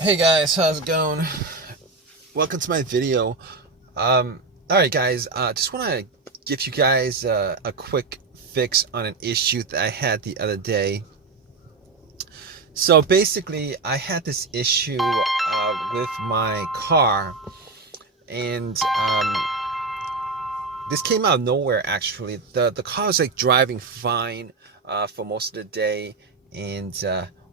Hey guys, how's it going? Welcome to my video. All right, guys. Just want to give you guys a quick fix on an issue that I had the other day. So basically, I had this issue with my car, and this came out of nowhere. Actually, the car was like driving fine for most of the day, and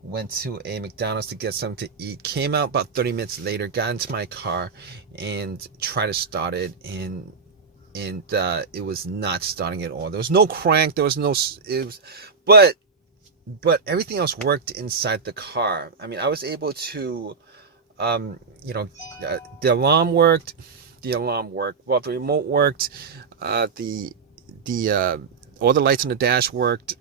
went to a McDonald's to get something to eat. Came out about 30 minutes later, got into my car, and tried to start it, and it was not starting at all. There was no crank. There was no. It was, but everything else worked inside the car. I mean, I was able to, um, you know, the alarm worked. The alarm worked. Well, the remote worked. The all the lights on the dash worked.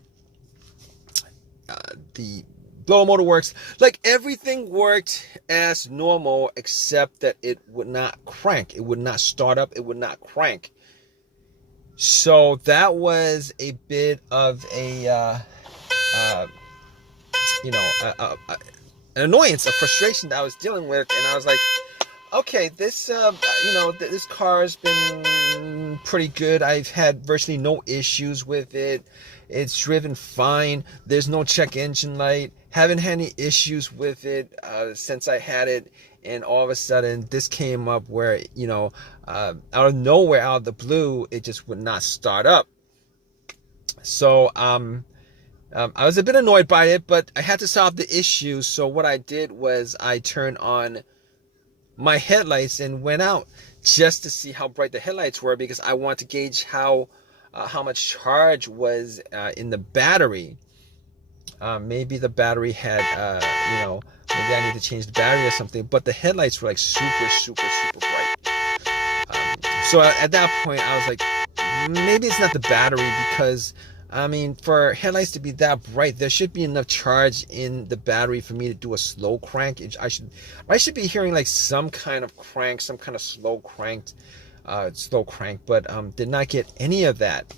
The blower motor works. Like everything worked as normal, except that it would not crank. It would not start up. It would not crank. So that was a bit of a, uh, you know, an annoyance, a frustration that I was dealing with, and I was like, okay, this, this car has been pretty good. I've had virtually no issues with it. It's driven fine. There's no check engine light. Haven't had any issues with it since I had it. And all of a sudden, this came up where, out of nowhere, out of the blue, it just would not start up. So, I was a bit annoyed by it, but I had to solve the issue. So what I did was I turned on my headlights and went out just to see how bright the headlights were, because I wanted to gauge how much charge was in the battery. Maybe the battery had, maybe I need to change the battery or something. But the headlights were like super, super, super bright. So at that point, I was like, maybe it's not the battery, because I mean, for headlights to be that bright, there should be enough charge in the battery for me to do a slow crank. I should be hearing like some kind of crank, some kind of slow crank, but did not get any of that.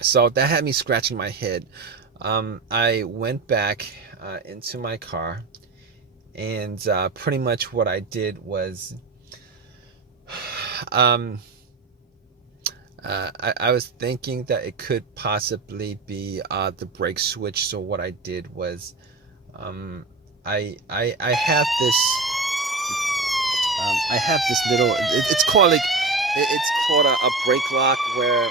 So that had me scratching my head. I went back into my car, and pretty much what I did was, I was thinking that it could possibly be the brake switch. So what I did was, I have this little. It's called a brake lock, where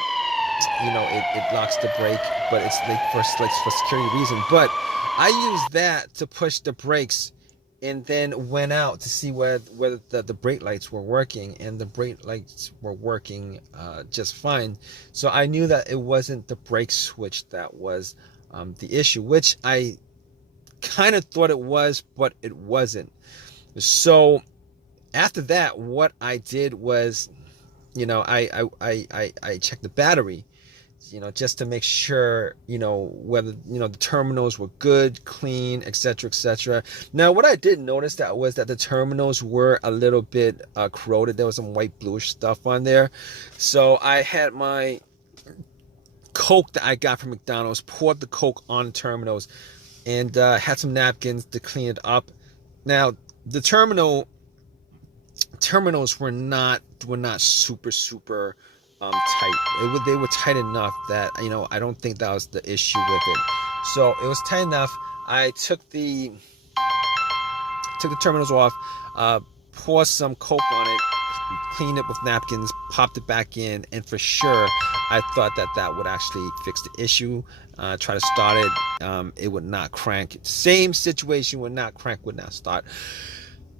it locks the brake, but it's like for security reason. But I used that to push the brakes, and then went out to see whether the brake lights were working, and the brake lights were working just fine. So I knew that it wasn't the brake switch that was the issue, which I kind of thought it was, but it wasn't. So after that, what I did was, I checked the battery, just to make sure, whether, the terminals were good, clean, etc., etc. Now, what I did notice was that the terminals were a little bit corroded. There was some white bluish stuff on there. So I had my Coke that I got from McDonald's, poured the Coke on the terminals, and had some napkins to clean it up. Now, the terminals were not super super tight. They were tight enough that I don't think that was the issue with it. So it was tight enough. I took the terminals off, poured some Coke on it, cleaned it with napkins, popped it back in, and for sure I thought that would actually fix the issue. Try to start it, it would not crank. Same situation, would not crank, would not start.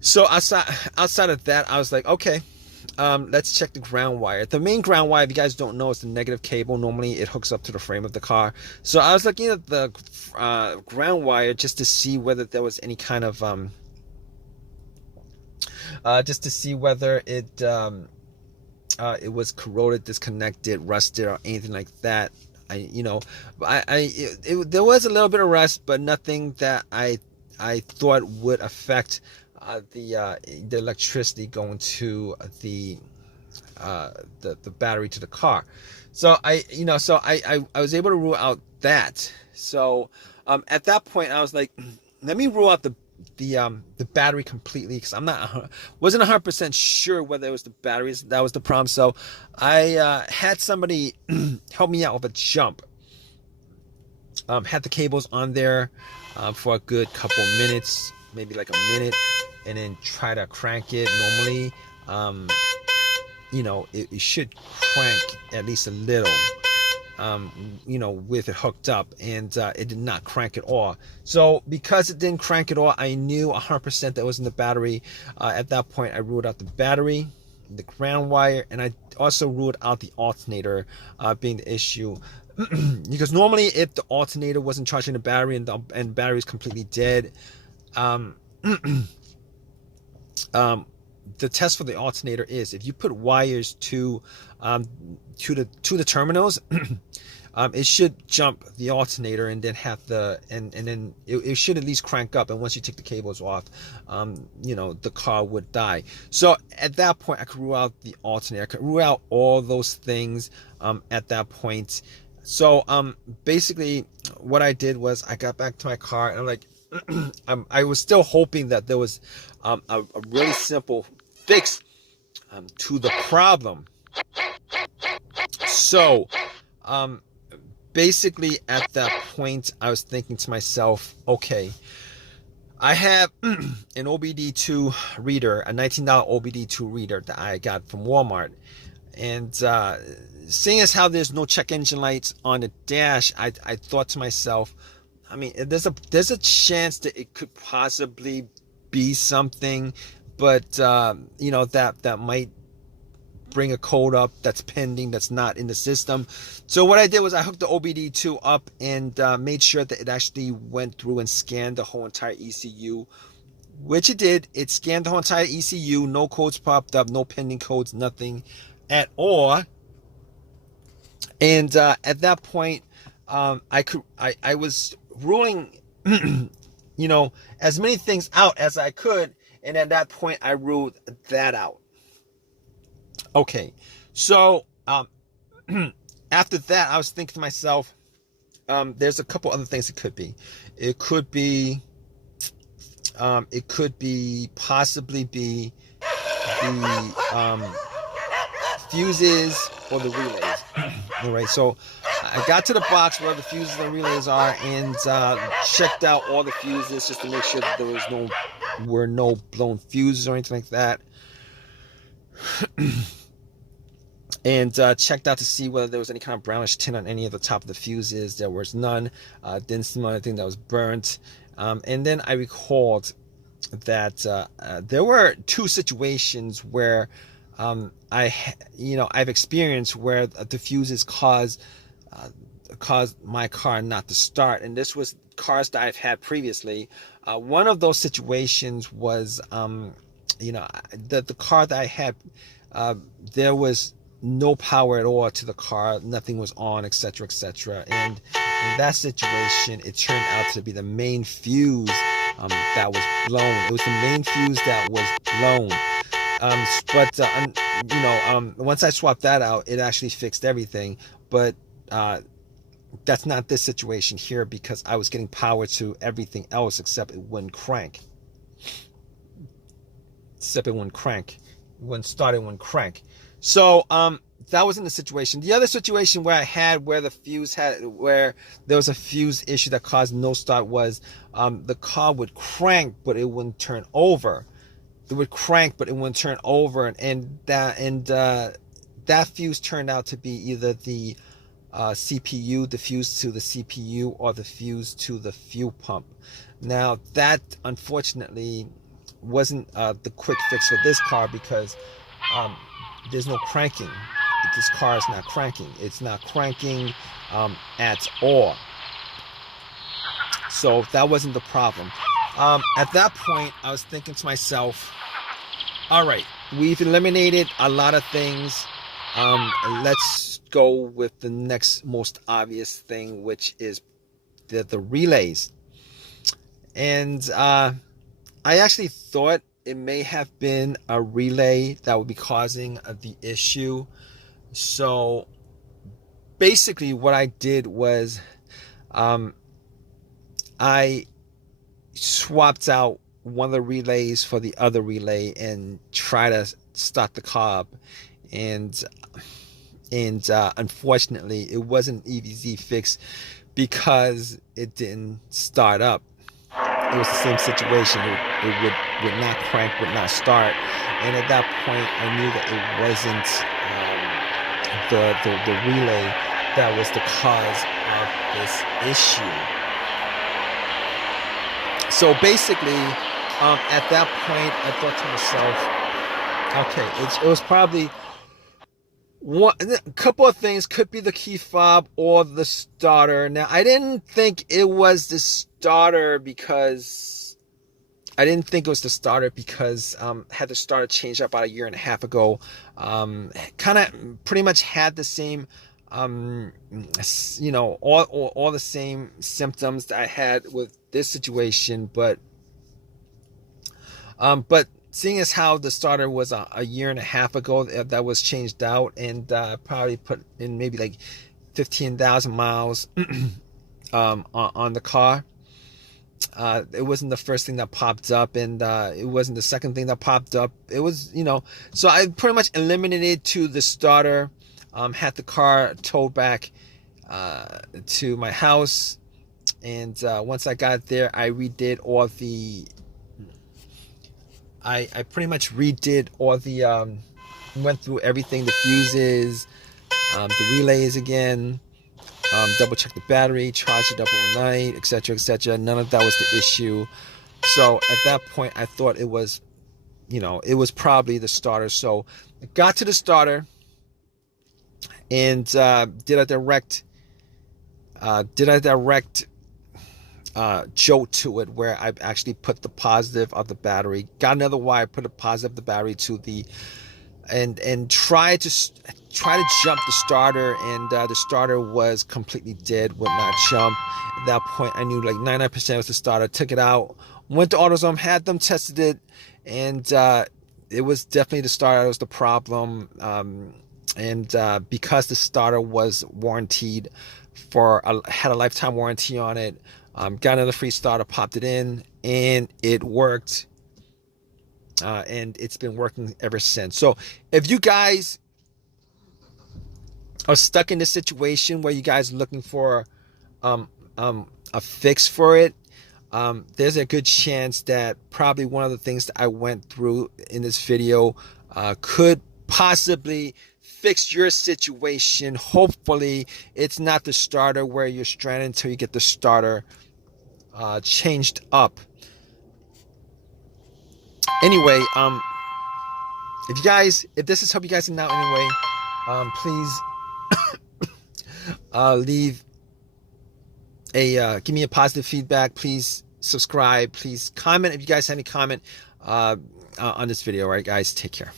So outside of that, I was like, okay, let's check the ground wire. The main ground wire, if you guys don't know, is the negative cable. Normally it hooks up to the frame of the car. So I was looking at the ground wire just to see whether there was any kind of just to see whether it was corroded, disconnected, rusted, or anything like that. There was a little bit of rust, but nothing that I thought would affect the electricity going to the battery to the car. So I was able to rule out that. So at that point I was like, let me rule out the battery completely, because wasn't 100% sure whether it was the batteries that was the problem. So I had somebody help me out with a jump. Had the cables on there for a good couple minutes, maybe like a minute, and then try to crank it. Normally, it should crank at least a little, with it hooked up, and it did not crank at all. So because it didn't crank at all, I knew 100% that was in the battery. At that point, I ruled out the battery, the ground wire, and I also ruled out the alternator being the issue. Because normally, if the alternator wasn't charging the battery and the battery is completely dead, the test for the alternator is if you put wires to the terminals, it should jump the alternator and then have and then it should at least crank up. And once you take the cables off, the car would die. So at that point, I could rule out the alternator. I could rule out all those things at that point. So basically, what I did was I got back to my car and I'm like, I was still hoping that there was a really simple fix to the problem. So basically at that point, I was thinking to myself, okay, I have an OBD2 reader, a $19 OBD2 reader that I got from Walmart. And seeing as how there's no check engine lights on the dash, I thought to myself, I mean, there's a chance that it could possibly be something, but that might bring a code up that's pending, that's not in the system. So what I did was I hooked the OBD2 up and made sure that it actually went through and scanned the whole entire ECU, which it did. It scanned the whole entire ECU. No codes popped up, no pending codes, nothing at all. And at that point, I was ruling, as many things out as I could. And at that point, I ruled that out. Okay, so after that, I was thinking to myself, there's a couple other things it could be. It could possibly be the fuses or the relays. All right, so I got to the box where the fuses and relays are and checked out all the fuses just to make sure that there were no blown fuses or anything like that. And checked out to see whether there was any kind of brownish tint on any of the top of the fuses. There was none. Didn't smell anything that was burnt. And then I recalled that there were two situations where I've experienced where the fuses caused my car not to start. And this was cars that I've had previously. One of those situations was, the car that I had, there was no power at all to the car. Nothing was on, etc., etc. And in that situation, it turned out to be the main fuse that was blown. It was the main fuse that was blown. Once I swapped that out, it actually fixed everything. But that's not this situation here, because I was getting power to everything else except it wouldn't crank. It wouldn't start, it wouldn't crank. So that wasn't the situation. The other situation where where there was a fuse issue that caused no start was the car would crank but it wouldn't turn over. It would crank but it wouldn't turn over, and that fuse turned out to be either the CPU, the fuse to the CPU, or the fuse to the fuel pump. Now that unfortunately wasn't the quick fix for this car, because there's no cranking. This car is not cranking. It's not cranking at all. So that wasn't the problem. At that point, I was thinking to myself, all right, we've eliminated a lot of things. Let's go with the next most obvious thing, which is the relays. And I actually thought it may have been a relay that would be causing the issue. So basically what I did was I swapped out one of the relays for the other relay and try to start the car up. And unfortunately, it wasn't an easy fix because it didn't start up. It was the same situation. It would not crank, would not start. And at that point, I knew that it wasn't the relay that was the cause of this issue. So basically, at that point, I thought to myself, okay, it was probably a couple of things. Could be the key fob or the starter. Now, I didn't think it was the starter because I had the starter changed up about a year and a half ago. Kind of pretty much had the same, all the same symptoms that I had with this situation, but seeing as how the starter was a year and a half ago that was changed out, and probably put in maybe like 15,000 miles on the car. It wasn't the first thing that popped up, and it wasn't the second thing that popped up. It was, so I pretty much eliminated to the starter, had the car towed back to my house, and once I got there, I redid all the I pretty much redid all the went through everything, the fuses, the relays again, double checked the battery, charged it up overnight, etc., etc. None of that was the issue. So at that point, I thought it was, it was probably the starter. So I got to the starter and did a direct jolt to it, where I actually put the positive of the battery, got another wire, put a positive of the battery to the, and try to jump the starter, and the starter was completely dead, would not jump. At that point, I knew like 99% was the starter. Took it out, went to AutoZone, had them tested it, and it was definitely the starter that was the problem. And because the starter was warranted had a lifetime warranty on it, got another free starter, popped it in, and it worked. And it's been working ever since. So if you guys are stuck in this situation where you guys are looking for a fix for it, there's a good chance that probably one of the things that I went through in this video could possibly fix your situation. Hopefully it's not the starter where you're stranded until you get the starter changed up. Anyway, if this has helped you guys in any way, please leave give me a positive feedback. Please subscribe. Please comment if you guys have any comment on this video. All right, guys, take care.